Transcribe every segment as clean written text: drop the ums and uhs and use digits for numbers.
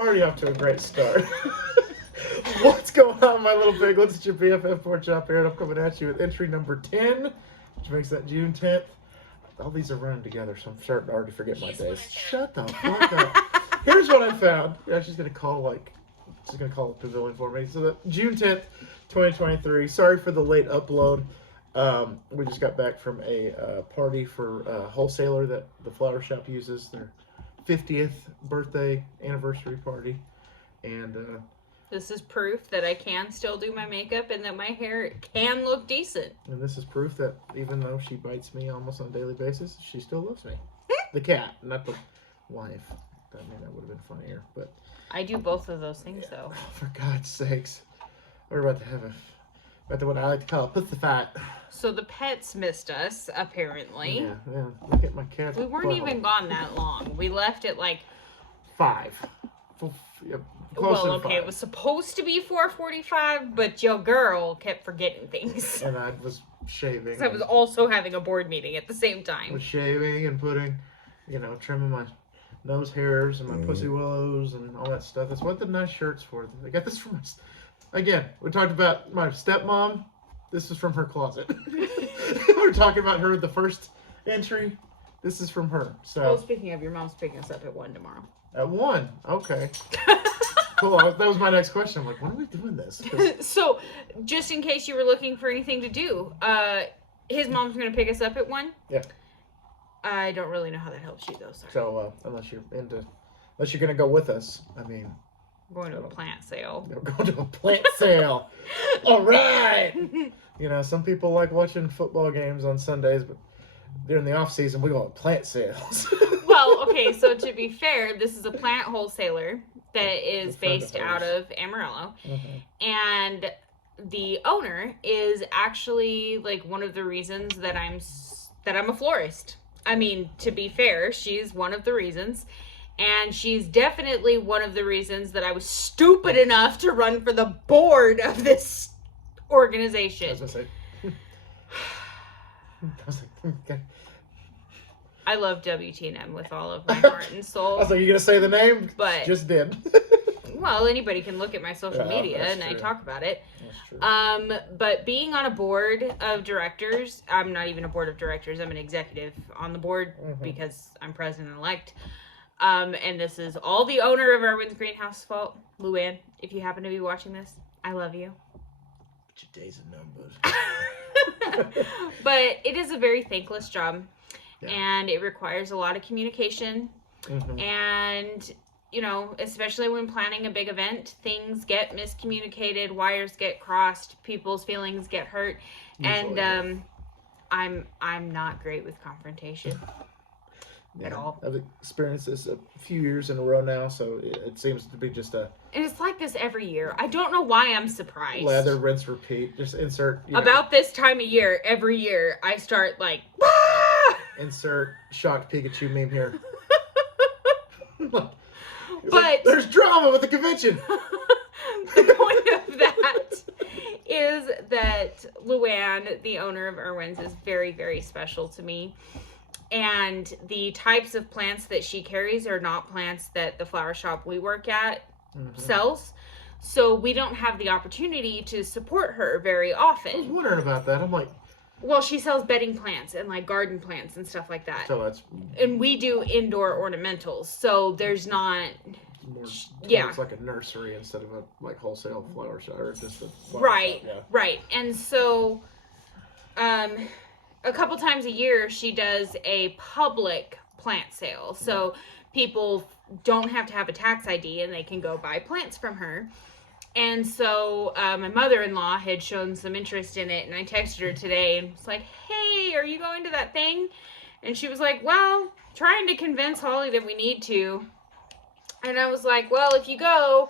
Already off to a great start. What's going on, my little piglets? It's your BFF Pork Chop here, and I'm coming at you with entry number 10, which makes that June 10th. All these are running together, so I'm starting to already forget my days. Shut the fuck up. Here's what I found. Yeah, she's gonna call a pavilion for me. So that June 10th, 2023. Sorry for the late upload. We just got back from a party for a wholesaler that the flower shop uses, their 50th birthday anniversary party, and this is proof that I can still do my makeup and that my hair can look decent. And this is proof that even though she bites me almost on a daily basis, she still loves me. The cat, not the wife. I mean, that would have been funnier, but I do both of those things though. Oh, for God's sakes, we're about to have what I like to call a pussy fight. So the pets missed us, apparently. Yeah. Look at my cat. We weren't even gone that long. We left at like 5. Well, okay, it was supposed to be 4:45, but your girl kept forgetting things. And I was shaving. So I was also having a board meeting at the same I time. was shaving and putting, trimming my nose hairs and my pussy willows and all that stuff. That's what the nice shirt's for. I got this from again, we talked about my stepmom. This is from her closet. We're talking about her, the first entry. This is from her. So, Speaking of, your mom's picking us up at 1 tomorrow. At 1? Okay. Cool. That was my next question. I'm like, when are we doing this? So, just in case you were looking for anything to do, his mom's going to pick us up at 1? Yeah. I don't really know how that helps you, though. Sorry. So, unless you're going to go with us, I mean... Going to a plant sale. We're going to a plant sale. All right. Some people like watching football games on Sundays, but during the off season, we go to plant sales. Well, okay, so to be fair, this is a plant wholesaler that is based out of Amarillo. Mm-hmm. And the owner is actually like one of the reasons that I'm a florist. I mean, to be fair, she's one of the reasons. And she's definitely one of the reasons that I was stupid enough to run for the board of this organization. I was going to say... okay. I love WTNM with all of my heart and soul. I was like, you going to say the name? But just did. Well, anybody can look at my social media and I talk about it. That's true. But being on a board of directors, I'm not even a board of directors. I'm an executive on the board because I'm president-elect. And this is all the owner of Irwin's Greenhouse fault. Luann, if you happen to be watching this, I love you. But your days are numbered. But it is a very thankless job. Yeah. And it requires a lot of communication. Mm-hmm. And, especially when planning a big event, things get miscommunicated, wires get crossed, people's feelings get hurt. Usually, and I'm not great with confrontation. At all. I've experienced this a few years in a row now, so it seems to be just a... And it's like this every year. I don't know why I'm surprised. Lather, rinse, repeat. Just insert... About this time of year, every year, I start like... Insert shocked Pikachu meme here. But... Like, there's drama with the convention! The point of that is that Luann, the owner of Irwin's, is very, very special to me. And the types of plants that she carries are not plants that the flower shop we work at sells. So we don't have the opportunity to support her very often. I was wondering about that. I'm like... Well, she sells bedding plants and like garden plants and stuff like that. So that's... And we do indoor ornamentals. So there's not... It's like a nursery instead of a wholesale flower shop or just a flower right, shop. Yeah. Right. And so... a couple times a year, she does a public plant sale. So people don't have to have a tax ID and they can go buy plants from her. And so my mother-in-law had shown some interest in it. And I texted her today and was like, hey, are you going to that thing? And she was like, well, trying to convince Holly that we need to. And I was like, well, if you go,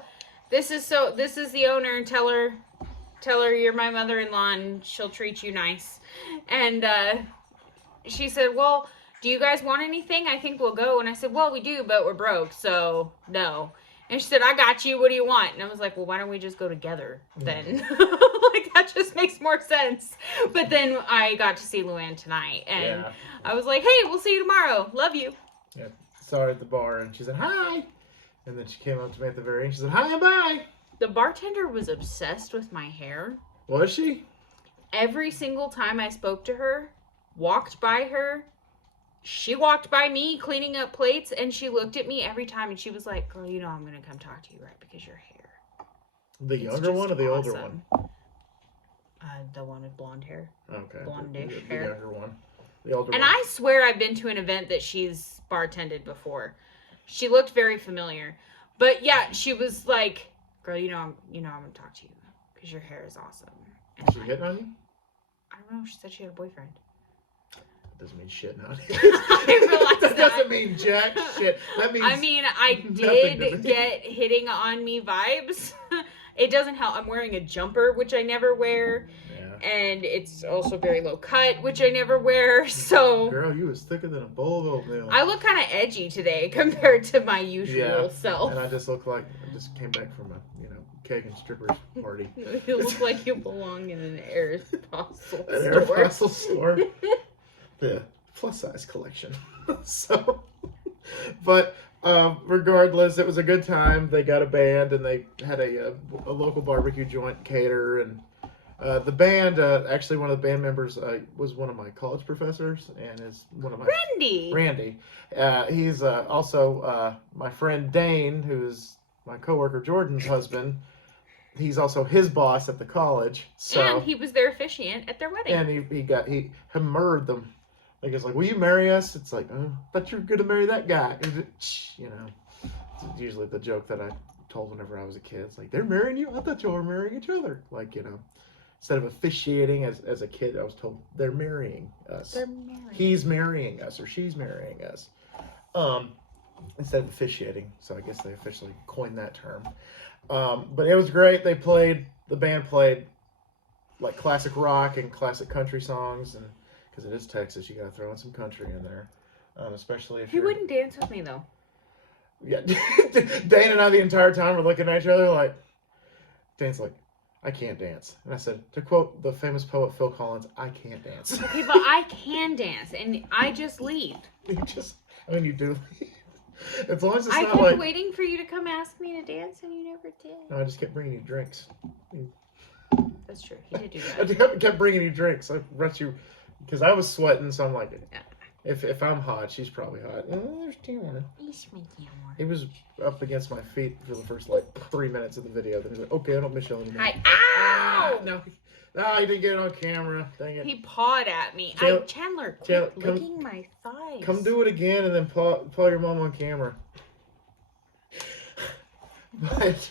this is the owner, and tell her you're my mother-in-law and she'll treat you nice. And she said, well, do you guys want anything? I think we'll go. And I said, well, we do, but we're broke, so no. And she said, I got you. What do you want? And I was like, well, why don't we just go together then? Like, that just makes more sense. But then I got to see Luann tonight. And I was like, hey, we'll see you tomorrow. Love you. Yeah. Saw her at the bar, and she said, hi. And then she came up to me at the very end. She said, "Hi and bye." The bartender was obsessed with my hair. Was she? Every single time I spoke to her, walked by her, she walked by me cleaning up plates, and she looked at me every time, and she was like, "Girl, you know I'm gonna come talk to you, right? Because your hair." The It's younger just one or the older awesome. one? The one with blonde hair. Okay. Blondish The hair. younger one. The older And one. I swear I've been to an event that she's bartended before. She looked very familiar. But yeah, she was like, "Girl, you know I'm gonna talk to you because your hair is awesome." And Is she hitting on you? I don't know. She said she had a boyfriend. That doesn't mean shit nowadays. I realize that that. doesn't mean jack shit. That means. I mean, I nothing to me. did get hitting on me vibes. It doesn't help. I'm wearing a jumper, which I never wear. Yeah. And it's also very low cut, which I never wear. So Girl, you was thicker than a bowl of oatmeal. I look kind of edgy today compared to my usual self. And I just look like I just came back from a keg and strippers party. You look like you belong in an Aeropostale store. An Aeropostale store. The plus size collection. So, but regardless, it was a good time. They got a band and they had a local barbecue joint cater, and the band actually one of the band members was one of my college professors and is one of my Randy. He's also my friend Dane, who's my coworker Jordan's husband. He's also his boss at the college. So, and he was their officiant at their wedding. and he hammered them. Like, it's like, "Will you marry us?" It's like, "Oh, I thought you were gonna marry that guy." It's usually the joke that I told whenever I was a kid. It's like, "They're marrying you? I thought you were marrying each other." Like, instead of officiating as a kid, I was told they're marrying us. They're married. He's marrying us or she's marrying us. Instead of officiating. So I guess they officially coined that term. But it was great. The band played like classic rock and classic country songs, and because it is Texas, you got to throw in some country in there, especially if He you're. wouldn't dance with me though. Yeah, Dane and I the entire time were looking at each other like. Dane's like, "I can't dance," and I said, to quote the famous poet Phil Collins, "I can't dance." Okay, but I can dance, and I just lead. You do. As long as it's I not kept like. waiting for you to come ask me to dance, and you never did. No, I just kept bringing you drinks. That's true. He did do I that. kept bringing you drinks. I brought you because I was sweating, so I'm like, Yeah. if I'm hot, she's probably hot. There's Tiana. He was up against my feet for the first 3 minutes of the video. Then he's like, "Okay, I don't miss you anymore." Hi. Ow! No, he didn't get it on camera. Dang it. He pawed at me. Chandler, quit Chandler, come- licking my thighs. Come do it again and then paw your mom on camera. But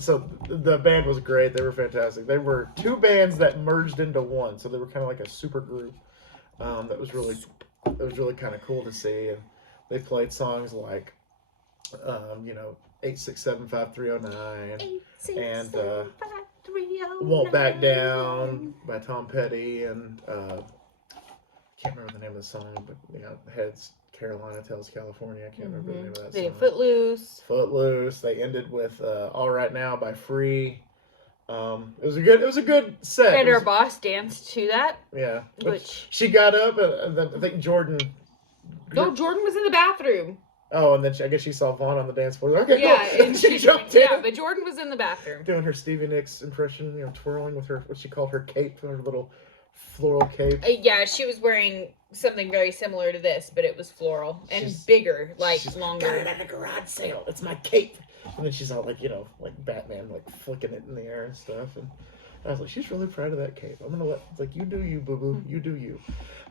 so the band was great. They were fantastic. They were two bands that merged into one, so they were kind of like a super group. That was really kind of cool to see. And they played songs like 8675309 and Won't Back Down by Tom Petty, and can't remember the name of the song, but Heads Carolina Tells California. I can't remember the name of that They song. did Footloose. They ended with All Right Now by Free. It was a good set. And our boss danced to that. Yeah. Which she got up and then I think Jordan. No, Jordan was in the bathroom. Oh, and then I guess she saw Vaughn on the dance floor. Okay, Yeah, cool. and she jumped in. Yeah, but Jordan was in the bathroom. Doing her Stevie Nicks impression, twirling with her, what she called her cape, her little floral cape. Yeah, she was wearing something very similar to this, but it was floral and bigger, longer. Got it at a garage sale. It's my cape. And then she's all like Batman, flicking it in the air and stuff. And I was like, she's really proud of that cape. I'm gonna you do you, boo boo. You do you.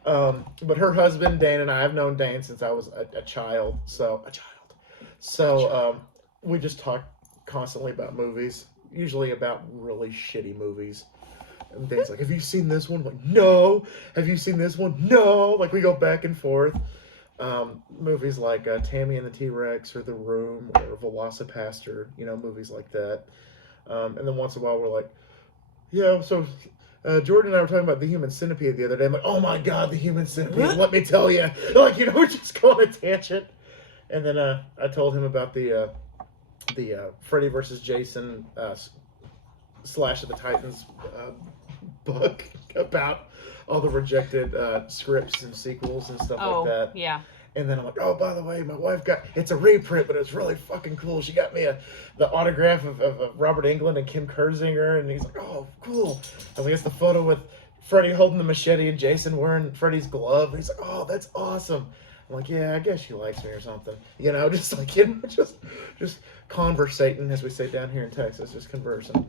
But her husband Dane and I've known Dane since I was a child. So we just talk constantly about movies, usually about really shitty movies. And Dane's like, "Have you seen this one?" I'm like, "No." "Have you seen this one?" "No." We go back and forth. Movies like Tammy and the T-Rex or The Room or Velocipaster, movies like that. And then once in a while we're like, "Yeah, so Jordan and I were talking about The Human Centipede the other day." I'm like, "Oh my God, The Human Centipede, let me tell you." We're just going on a tangent. And then I told him about the Freddy vs. Jason Slash of the Titans book about all the rejected scripts and sequels and stuff like that. Yeah. And then I'm like, oh, by the way, my wife it's a reprint, but it's really fucking cool. She got me the autograph of Robert Englund and Kim Kersinger. And he's like, oh, cool. I was like, it's the photo with Freddie holding the machete and Jason wearing Freddie's glove. And he's like, oh, that's awesome. I'm like, yeah, I guess she likes me or something. Just like, just conversating, as we say down here in Texas, just conversing.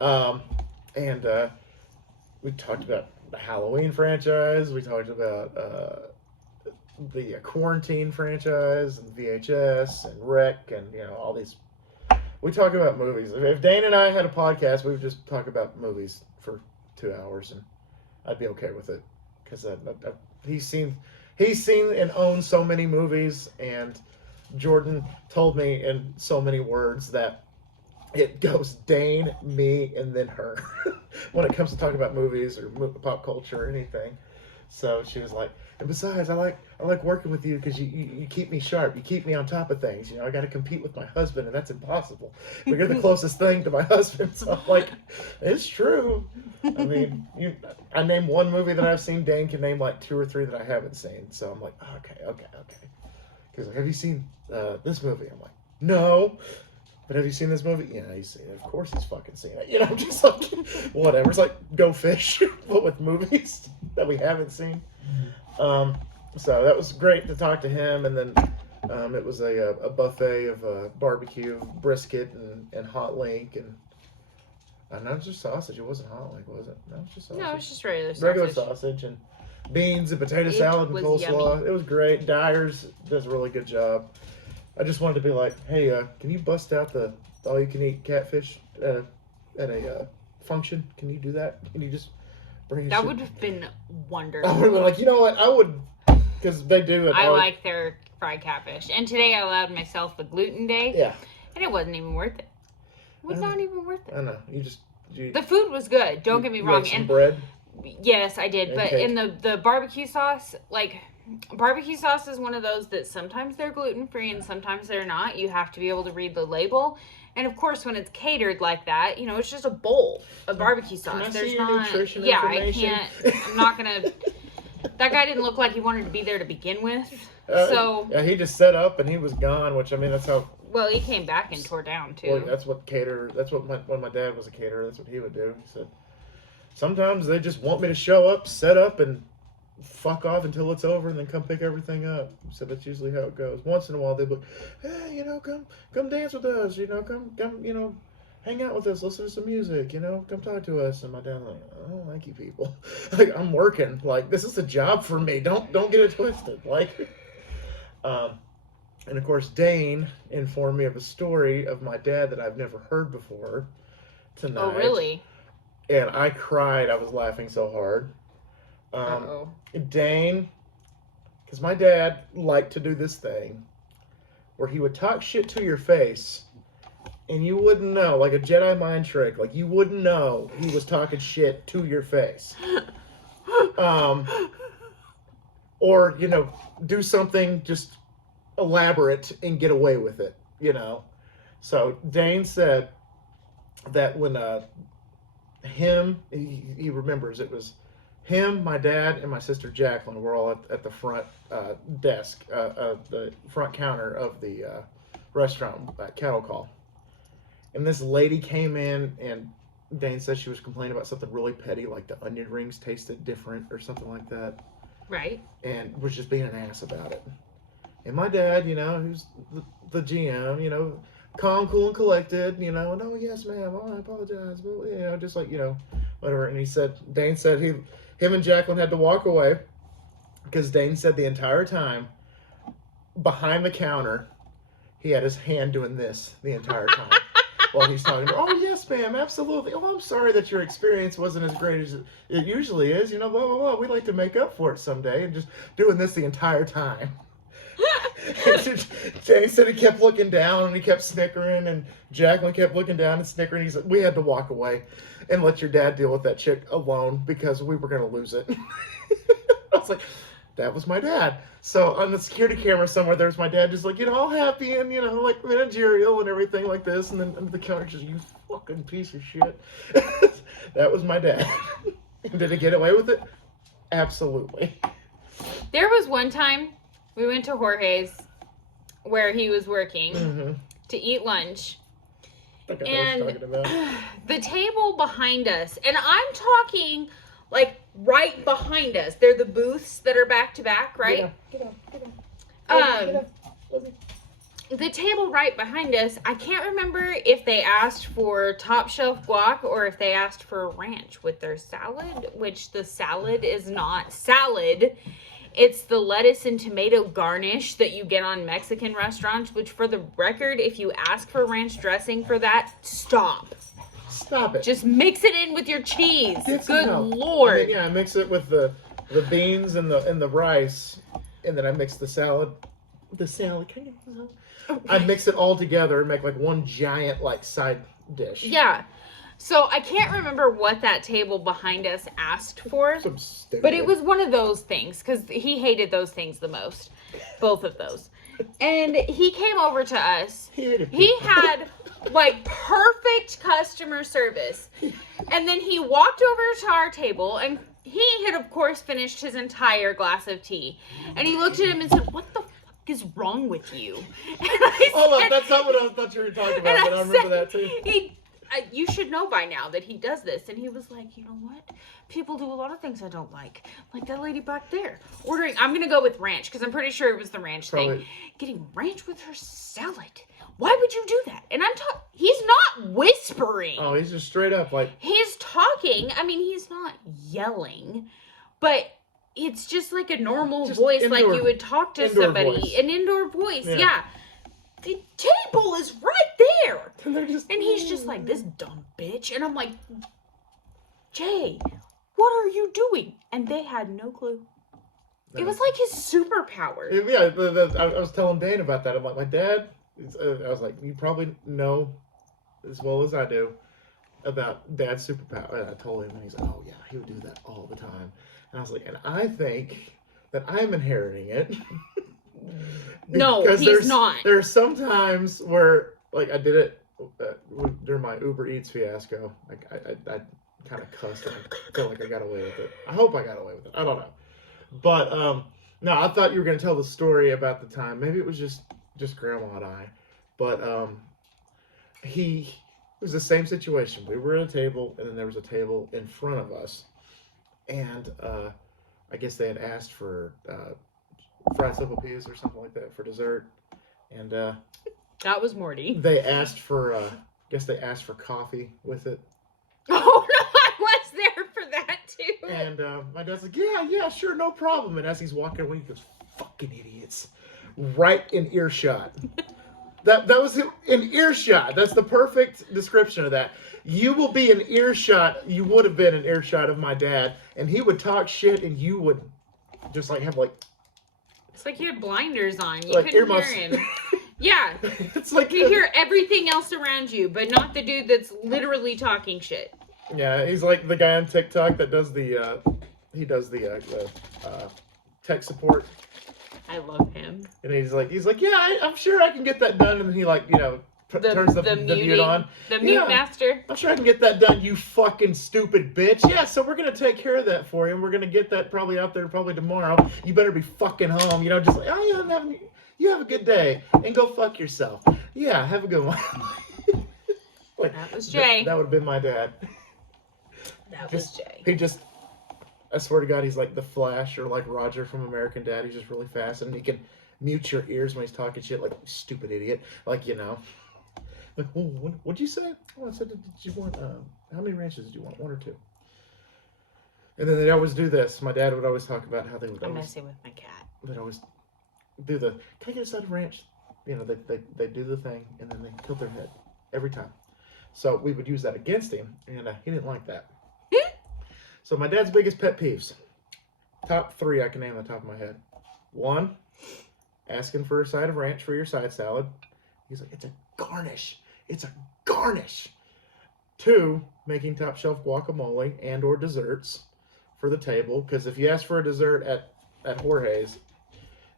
And we talked about the Halloween franchise. We talked about the Quarantine franchise and VHS and Rec and all these. We talk about movies. If Dane and I had a podcast, we would just talk about movies for 2 hours, and I'd be okay with it because he's seen and owns so many movies, and Jordan told me in so many words that it goes Dane, me, and then her when it comes to talking about movies or pop culture or anything. So she was like, and besides, I like working with you because you keep me sharp. You keep me on top of things. I got to compete with my husband, and that's impossible. But you're the closest thing to my husband. So I'm like, it's true. I mean, I name one movie that I've seen. Dane can name like 2 or 3 that I haven't seen. So I'm like, okay. Because have you seen this movie? I'm like, no. But have you seen this movie? Yeah, he's seen it. Of course he's fucking seen it. I'm just like, whatever. It's like Go Fish, but with movies that we haven't seen. So that was great to talk to him. And then it was a buffet of barbecue, brisket, and hot link. And not just sausage. It wasn't hot link, was it? No, it was just sausage. No, it was just regular sausage. Regular sausage and beans and potato salad and coleslaw. Yummy. It was great. Dyers does a really good job. I just wanted to be like, hey, can you bust out the all-you-can-eat catfish at a function? Can you do that? Can you just bring it? That would have been wonderful. I would have been like, you know what? I would, because they do it. I like their fried catfish. And today I allowed myself a gluten day. Yeah. And it wasn't even worth it. It was not even worth it. I know. The food was good. Don't get me wrong. Had some bread? Yes, I did. But in the barbecue sauce, barbecue sauce is one of those that sometimes they're gluten-free and sometimes they're not. You have to be able to read the label. And of course, when it's catered like that, it's just a bowl of barbecue sauce. Can I There's see your not. Nutrition Yeah, information? I can't. I'm not gonna. That guy didn't look like he wanted to be there to begin with. So yeah, he just set up and he was gone. Which that's how. Well, he came back and tore down too. Well, that's what when my dad was a caterer, that's what he would do. He said, sometimes they just want me to show up, set up, and fuck off until it's over and then come pick everything up. So that's usually how it goes. Once in a while they'd be like, hey, come dance with us, come, hang out with us, listen to some music, come talk to us. And my dad's like, I don't like you people. Like, I'm working. Like, this is a job for me. Don't get it twisted. Like, and of course Dane informed me of a story of my dad that I've never heard before tonight. Oh, really? And I cried. I was laughing so hard. Dane, because my dad liked to do this thing where he would talk shit to your face and you wouldn't know, like a Jedi mind trick, like you wouldn't know he was talking shit to your face. Or, do something just elaborate and get away with it, So Dane said that when he remembers it was him, my dad, and my sister Jacqueline were all at the front desk, the front counter of the restaurant at Cattle Call. And this lady came in, and Dane said she was complaining about something really petty, like the onion rings tasted different or something like that. Right. And was just being an ass about it. And my dad, who's the GM, calm, cool, and collected, and oh, yes, ma'am, oh, I apologize, but, just like, whatever. And Dane said him and Jacqueline had to walk away because Dane said the entire time behind the counter, he had his hand doing this the entire time while he's talking. Oh, yes, ma'am, absolutely. Oh, I'm sorry that your experience wasn't as great as it usually is. Blah, blah, blah. We'd like to make up for it someday. And just doing this the entire time. Dane said he kept looking down and he kept snickering, and Jacqueline kept looking down and snickering. He said, we had to walk away and let your dad deal with that chick alone because we were going to lose it. I was like, that was my dad. So on the security camera somewhere, there's my dad just like, all happy and, like managerial and everything like this. And then under the counter, just, you fucking piece of shit. That was my dad. And did he get away with it? Absolutely. There was one time we went to Jorge's where he was working Mm-hmm. to eat lunch. I think I know what And you're talking about. the table behind us, and I'm talking like right behind us. They're the booths that are back to back, right? Get up. The table right behind us, I can't remember if they asked for top shelf guac or if they asked for ranch with their salad, which the salad is not salad. It's the lettuce and tomato garnish that you get on Mexican restaurants, which for the record, if you ask for ranch dressing for that, stop. Stop it. Just mix it in with your cheese. Get some Good help. Lord. I mean, yeah, I mix it with the beans and the rice, and then I mix the salad. The salad. Can you I mix it all together and make like one giant like side dish. Yeah. So I can't remember what that table behind us asked for, Some stupid. but it was one of those things because he hated those things the most. Both of those. And he came over to us. He had like perfect customer service. And then he walked over to our table and he had of course finished his entire glass of tea. And he looked at him and said, "What the fuck is wrong with you?" And I Hold said, on, that's not what I thought you were talking about, but I remember that too. You should know by now that he does this. And he was like, "You know what? People do a lot of things I don't like. Like that lady back there ordering, I'm going to go with ranch because I'm pretty sure it was the ranch Probably. thing. Getting ranch with her salad. Why would you do that?" And he's not whispering. Oh, he's just straight up like, He's talking. I mean, he's not yelling, but it's just like a normal Just voice, indoor- like you would talk to indoor somebody. voice. An indoor voice, Yeah. yeah. The table is right there. and they're just. And he's just like, "This dumb bitch." And I'm like, "Jay, what are you doing?" And they had no clue. It was like his superpower. Yeah, I was telling Dane about that. I'm like, my dad. I was like, you probably know as well as I do about Dad's superpower. And I told him, and he's like, "Oh yeah, he would do that all the time." And I was like, and I think that I'm inheriting it. No, Because he's not. There's some times where, like, I did it during my Uber Eats fiasco. Like, I kind of cussed and I feel like I got away with it. I hope I got away with it. I don't know. But, no, I thought you were going to tell the story about the time. Maybe it was just Grandma and I. But, it was the same situation. We were at a table, and then there was a table in front of us. And, I guess they had asked for, fried sopapillas or something like that for dessert. And, That was Morty. they asked for, they asked for coffee with it. Oh, no, I was there for that too. And my dad's like, yeah, sure, no problem. And as he's walking away, he goes, "Fucking idiots." Right in earshot. That was in earshot. That's the perfect description of that. You will be in earshot. You would have been in earshot of my dad. And he would talk shit and you would just like have like... It's like you had blinders on. You Like couldn't earmuffs. hear him. Yeah. It's like... You hear everything else around you, but not the dude that's literally talking shit. Yeah, he's like the guy on TikTok that does the tech support. I love him. And he's like, yeah, I'm sure I can get that done. And then he turns the mute on. The mute master. I'm sure I can get that done, you fucking stupid bitch. Yeah, so we're going to take care of that for you. And we're going to get that probably out there probably tomorrow. You better be fucking home. Just like, "Oh, yeah, you have a good day. And go fuck yourself." Yeah, have a good one. Like, That was Jay. That would have been my dad. That was Jay. I swear to God, he's like the Flash or like Roger from American Dad. He's just really fast and he can mute your ears when he's talking shit, like, "Stupid idiot." Like, Like, what'd you say? Oh, I said, did you want, how many ranches did you want? 1 or 2? And then they'd always do this. My dad would always talk about how they would I'm always, messing with my cat. they'd always do the, "Can I get a side of ranch?" They do the thing and then they tilt their head every time. So we would use that against him and he didn't like that. So my dad's biggest pet peeves, top 3 I can name on the top of my head. 1, asking for a side of ranch for your side salad. He's like, "It's a garnish. It's a garnish." 2, making top shelf guacamole and or desserts for the table. Because if you ask for a dessert at Jorge's,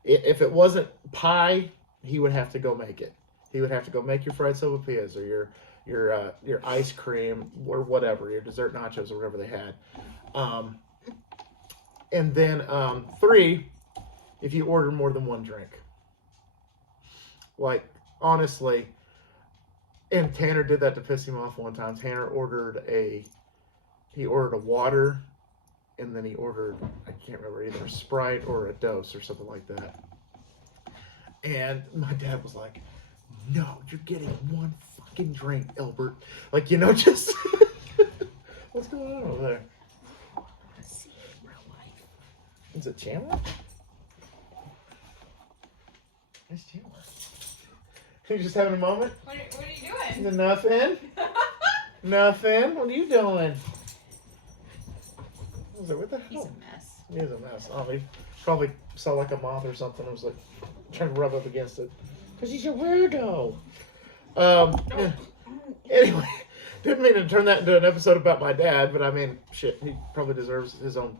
if it wasn't pie, he would have to go make it. He would have to go make your fried sopapillas or your ice cream or whatever, your dessert nachos or whatever they had. And then 3, if you order more than one drink. Like, honestly, and Tanner did that to piss him off one time. Tanner ordered a water, and then he ordered, I can't remember, either a Sprite or a Dose or something like that. And my dad was like, no, you're getting one fucking drink, Albert. Like, just... What's going on over there? See in real life. Is it Chandler? It's Chandler. You just having a moment? What are you doing? Is it nothing? Nothing? What are you doing? I was like, what the He's hell? a mess. He is a mess. Oh, he probably saw like a moth or something and was like trying to rub up against it. Because he's a weirdo. Anyway, didn't mean to turn that into an episode about my dad, but I mean, shit, he probably deserves his own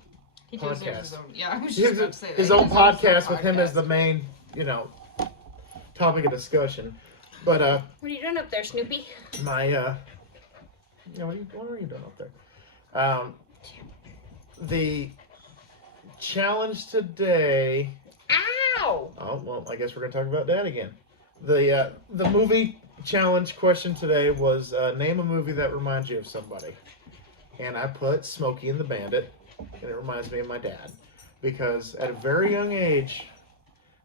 He podcast. deserves his own. Yeah, I was just about to say that. His He own deserves podcast own with him as the podcast. main, topic of discussion. But What are you doing up there, Snoopy? my what are you doing up there? The challenge today. Ow! Oh well, I guess we're gonna talk about that again. The movie challenge question today was name a movie that reminds you of somebody, and I put Smokey and the Bandit, and it reminds me of my dad because at a very young age,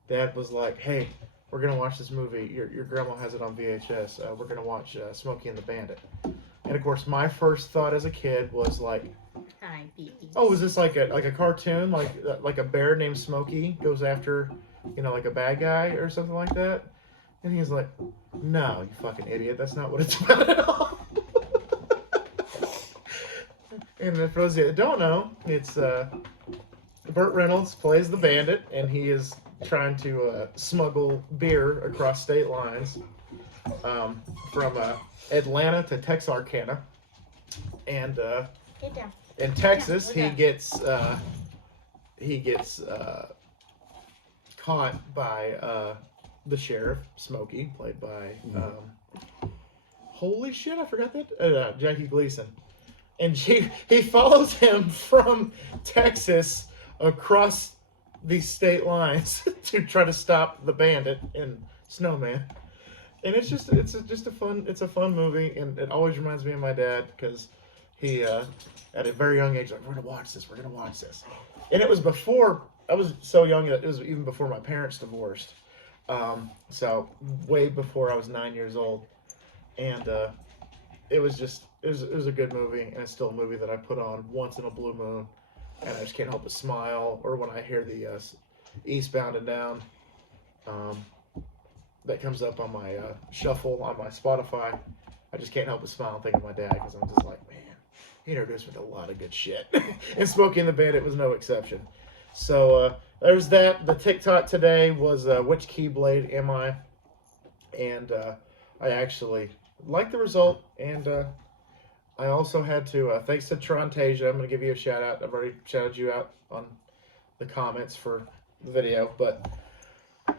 Dad was like, "Hey, we're gonna watch this movie. Your grandma has it on VHS. We're gonna watch Smokey and the Bandit." And of course, my first thought as a kid was like, "Oh, is this like a cartoon, like a bear named Smokey goes after, like a bad guy or something like that?" And he's like, "No, you fucking idiot. That's not what it's about at all." And for those of you that don't know, it's Burt Reynolds plays the bandit, and he is trying to smuggle beer across state lines from Atlanta to Texarkana, and Get down. in Texas Yeah, he gets caught by the sheriff Smokey, played by holy shit, I forgot that Jackie Gleason, and he follows him from Texas across these state lines to try to stop the bandit and Snowman. And it's a fun movie, and it always reminds me of my dad because he at a very young age, like, we're gonna watch this, and it was before I was so young that it was even before my parents divorced, so way before I was 9 years old, and it was a good movie, and it's still a movie that I put on once in a blue moon, and I just can't help but smile, or when I hear the Eastbound and Down that comes up on my shuffle on my Spotify, I just can't help but smile and think of my dad, because I'm just like, man, he introduced me to a lot of good shit. And Smokey and the Bandit was no exception. So there's that. The TikTok today was which Keyblade am I? And I actually liked the result, and I also had to, thanks to Trontasia, I'm going to give you a shout out. I've already shouted you out on the comments for the video, but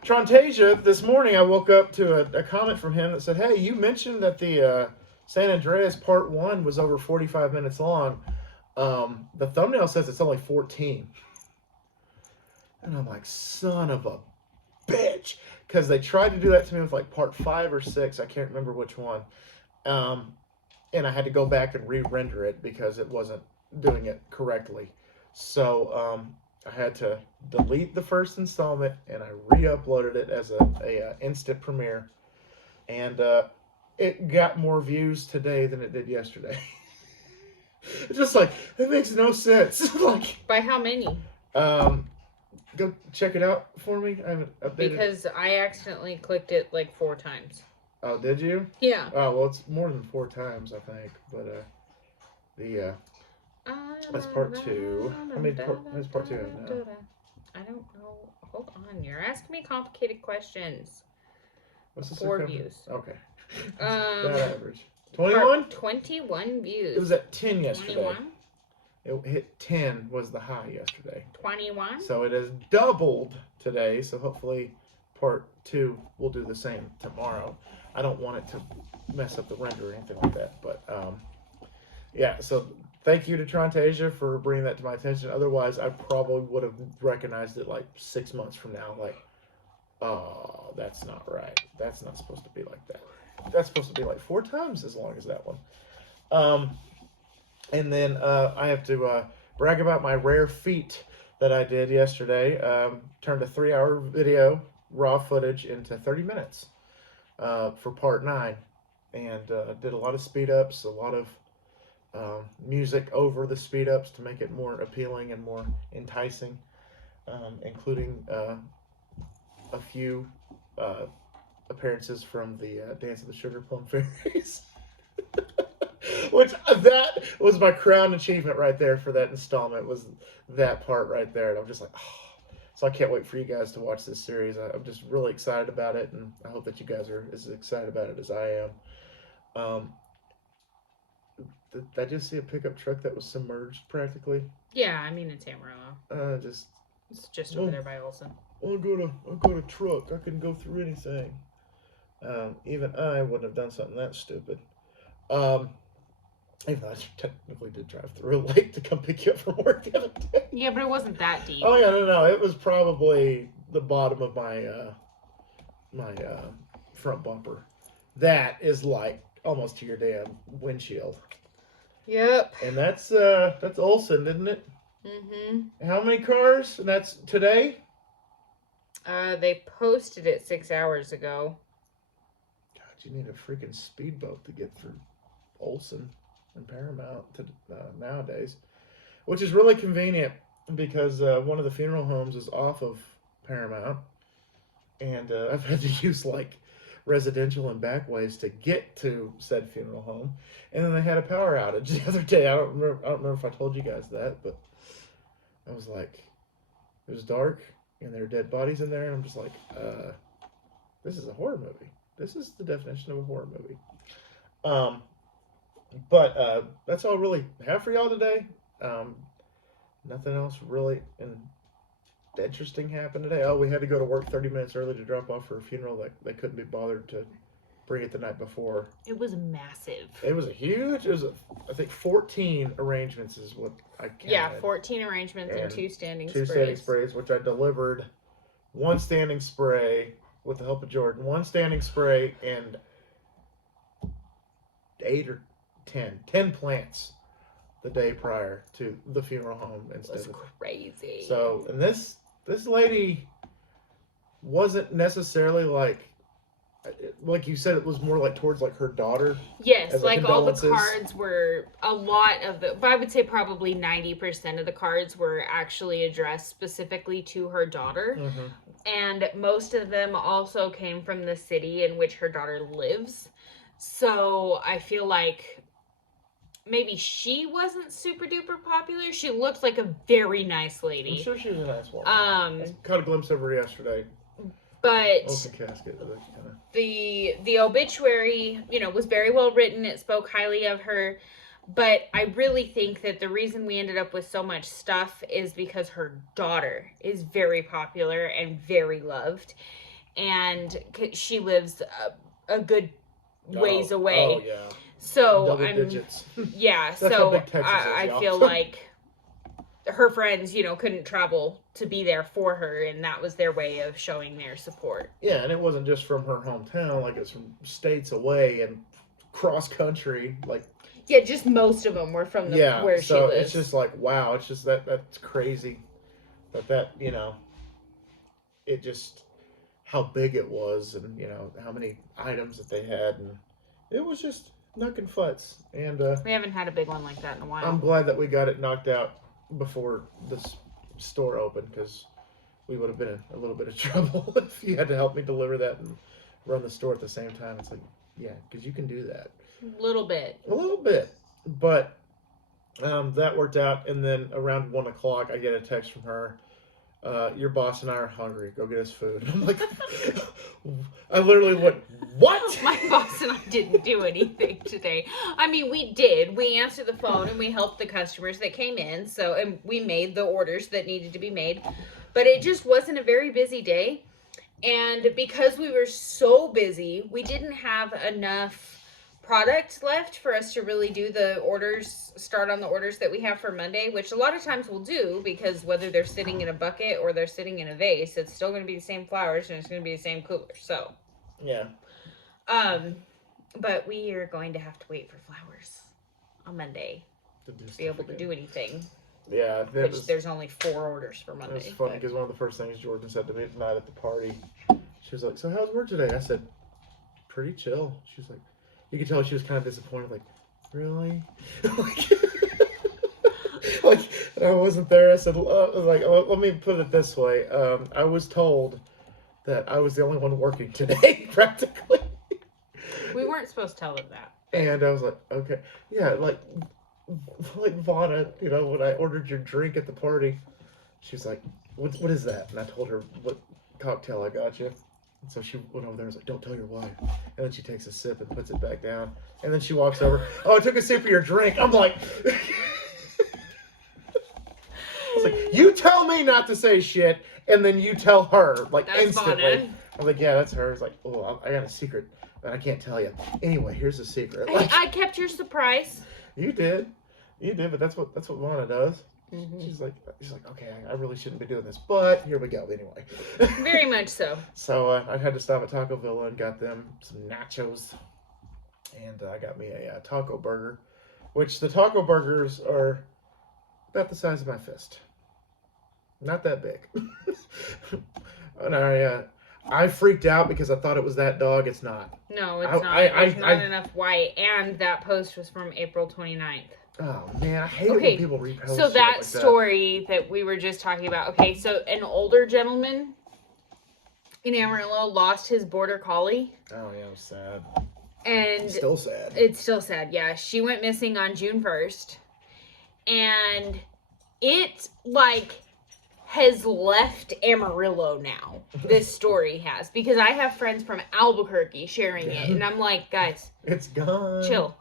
Trontasia, this morning I woke up to a comment from him that said, "Hey, you mentioned that the San Andreas Part 1 was over 45 minutes long. The thumbnail says it's only 14. And I'm like, son of a bitch. Because they tried to do that to me with like Part 5 or 6. I can't remember which one. And I had to go back and re-render it because it wasn't doing it correctly. So I had to delete the first installment, and I re-uploaded it as a instant premiere. And it got more views today than it did yesterday. It's just like, it makes no sense. Like, By how many? go check it out for me. I haven't updated. Because I accidentally clicked it like 4 times. Oh, did you? Yeah. Oh, well, it's more than 4 times, I think. But that's part 2. How many is part 2 now? I don't know. Hold on. You're asking me complicated questions. What's the 4 circumference? views. Okay. Um, That average. 21? 21 views. It was at 10 yesterday. 21? It hit 10 was the high yesterday. 21? So it has doubled today. So hopefully part 2 will do the same tomorrow. I don't want it to mess up the render or anything like that. But Yeah, so thank you to Trontasia for bringing that to my attention. Otherwise, I probably would have recognized it like 6 months from now. Like, oh, that's not right. That's not supposed to be like that. That's supposed to be like 4 times as long as that one. Um, and then I have to brag about my rare feat that I did yesterday. Turned a 3-hour video, raw footage, into 30 minutes for part 9. And did a lot of speed ups, a lot of music over the speed ups to make it more appealing and more enticing, including a few appearances from the Dance of the Sugar Plum Fairies. Which that was my crown achievement right there for that installment, was that part right there. And I'm just like, oh. So I can't wait for you guys to watch this series. I'm just really excited about it, and I hope that you guys are as excited about it as I am. Did I just see a pickup truck that was submerged practically? Yeah, I mean, it's Amarillo. It's just over there by Olson. I got a truck. I can go through anything. Even I wouldn't have done something that stupid. Even though I technically did drive through a lake to come pick you up from work the other day. Yeah, but it wasn't that deep. Oh yeah, no, it was probably the bottom of my front bumper. That is like almost to your damn windshield. Yep. And that's Olson, isn't it? Mm-hmm. How many cars? And that's today? They posted it 6 hours ago. God, you need a freaking speedboat to get through Olson and Paramount nowadays, which is really convenient because one of the funeral homes is off of Paramount, and I've had to use like residential and back ways to get to said funeral home, and then they had a power outage the other day. I don't remember if I told you guys that, but I was like, it was dark and there were dead bodies in there, and I'm just like, this is a horror movie. This is the definition of a horror movie. But that's all I really have for y'all today. Nothing else really interesting happened today. Oh, we had to go to work 30 minutes early to drop off for a funeral that they couldn't be bothered to bring it the night before. It was massive. It was I think 14 arrangements is what I counted. Yeah, 14 arrangements and 2 standing sprays. 2 standing sprays, which I delivered 1 standing spray with the help of Jordan. 1 standing spray and 8 or 10 plants the day prior to the funeral home instead. It was crazy. So, and this lady wasn't necessarily like you said, it was more like towards like her daughter. Yes, like all the cards were, a lot of the, but I would say probably 90% of the cards were actually addressed specifically to her daughter. Mm-hmm. And most of them also came from the city in which her daughter lives. So I feel like maybe she wasn't super duper popular. She looked like a very nice lady. I'm sure she was a nice woman. I caught a glimpse of her yesterday. But open casket. The obituary, was very well written. It spoke highly of her. But I really think that the reason we ended up with so much stuff is because her daughter is very popular and very loved. And she lives a good ways away. Oh, yeah. So, double digits. Yeah, That's how big Texas is, I feel like her friends, couldn't travel to be there for her, and that was their way of showing their support. Yeah, and it wasn't just from her hometown, like it's from states away and cross country, like. Yeah, just most of them were from where she lives. It's just like, wow, it's just that's crazy. That it just, how big it was, and, how many items that they had, and it was just knucking futz. And we haven't had a big one like that in a while. I'm glad that we got it knocked out before this store opened, because we would have been in a little bit of trouble if you had to help me deliver that and run the store at the same time. It's like, yeah, because you can do that. A little bit. But that worked out. And then around 1 o'clock, I get a text from her. Your boss and I are hungry. Go get us food. And I'm like, I literally went, what? My boss and I didn't do anything today. I mean, we did. We answered the phone and we helped the customers that came in. And we made the orders that needed to be made. But it just wasn't a very busy day. And because we were so busy, we didn't have enough product left for us to really do the orders, start on the orders that we have for Monday, which a lot of times we'll do because whether they're sitting in a bucket or they're sitting in a vase, it's still going to be the same flowers and it's going to be the same cooler. So, Yeah. But we are going to have to wait for flowers on Monday To do to be able stuff to again. do anything. Yeah, Which there's only 4 orders for it Monday. was funny but- because one of the first things Jordan said to me tonight at the party, she was like, "So how's work today?" I said, "Pretty chill." She was like, you could tell she was kind of disappointed. Like, really? like, and I wasn't there. I said, let me put it this way. I was told that I was the only one working today, practically. We weren't supposed to tell them that. And I was like, okay, yeah, like Vonna, you know, when I ordered your drink at the party, she was like, what is that? And I told her what cocktail I got you. And so she went over there and was like, don't tell your wife. And then she takes a sip and puts it back down. And then she walks over, oh, I took a sip of your drink. I'm like, it's like, you tell me not to say shit, and then you tell her, like, That's instantly. Vonna. I'm like, yeah, that's her. It's like, oh, I got a secret, but I can't tell you. Anyway, here's the secret. Like, I kept your surprise. you did, but that's what Vonna does. Mhm. She's like, okay, I really shouldn't be doing this, but here we go anyway. Very much so. So I had to stop at Taco Villa and got them some nachos, and I got me a taco burger, which the taco burgers are about the size of my fist, not that big. And I freaked out because I thought it was that dog. It's not. No, it's I- not. I- There's not I- enough white. And that post was from April 29th. Oh man, I hate it Okay, when people repost. So shit that like story that we were just talking about. Okay, so an older gentleman in Amarillo lost his border collie. Oh yeah, it was sad. And Still sad. it's still sad, yeah. She went missing on June 1st. And it, like, has left Amarillo now. This story has. Because I have friends from Albuquerque sharing it. And I'm like, guys, It's gone. chill.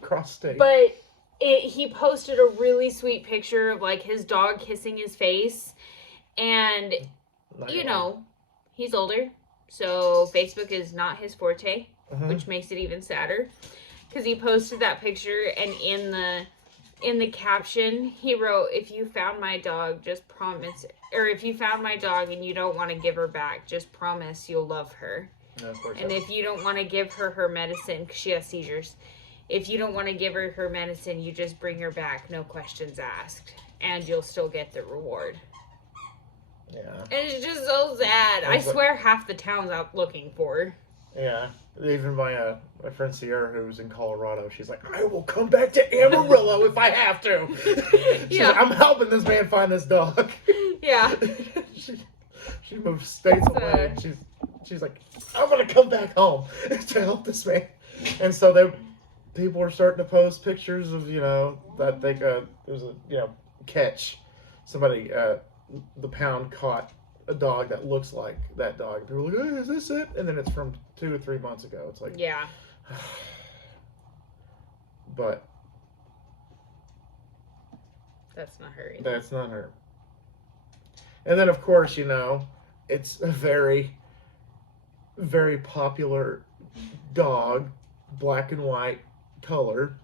Cross state. But he posted a really sweet picture of, like, his dog kissing his face. And, Not you gonna know, he's older. So Facebook is not his forte. lie. Mhm. Which makes it even sadder, because he posted that picture, and in the caption he wrote, "If you found my dog, just promise, or if you found my dog and you don't want to give her back, just promise you'll love her. Yeah, of course. And if you don't want to give her medicine, because she has seizures, if you don't want to give her medicine, you just bring her back, no questions asked, and you'll still get the reward." Yeah. And it's just so sad. I swear half the town's out looking for her. Yeah. Even my friend Sierra, who's in Colorado, she's like, I will come back to Amarillo if I have to. She's Yeah. like, I'm helping this man find this dog. Yeah. she moved states away, and she's like, I'm gonna come back home to help this man. And so people are starting to post pictures of, you know, that they there's a, you know, catch. Somebody the pound caught a dog that looks like that dog. People are like, hey, is this it? And then it's from 2 or 3 months ago. It's like, Yeah. but That's not her either. that's not her. And then, of course, you know, it's a very, very popular dog, black and white color.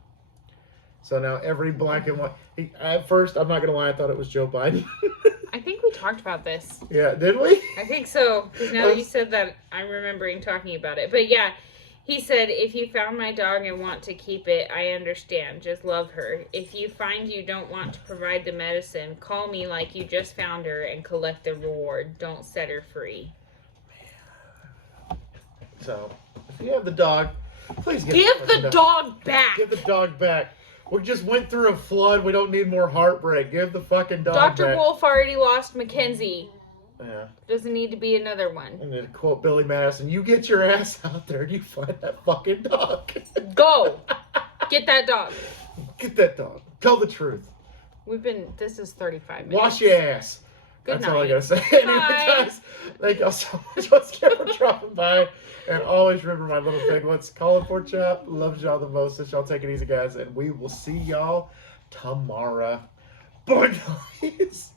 So now every black and white. At first, I'm not gonna lie, I thought it was Joe Biden. I think we talked about this. Yeah, did we? I think so. Because now that you said that, I'm remembering talking about it. But yeah, he said, if you found my dog and want to keep it, I understand. Just love her. If you find you don't want to provide the medicine, call me like you just found her and collect the reward. Don't set her free. So, if you have the dog, please Give the dog back. Give the dog back. We just went through a flood. We don't need more heartbreak. Give the fucking dog Dr. back. Wolf already lost Mackenzie. Yeah. Doesn't need to be another one. And then to quote Billy Madison, you get your ass out there and you find that fucking dog. Go. Get that dog. Get that dog. Tell the truth. This is 35 minutes. Wash your ass. Good That's all I night. gotta say. Anyway, Bye. guys, thank y'all so much once again for dropping by. And always remember, my little piglets, Colin Pork Chop loves y'all the most. So y'all take it easy, guys. And we will see y'all tomorrow. Bye, guys.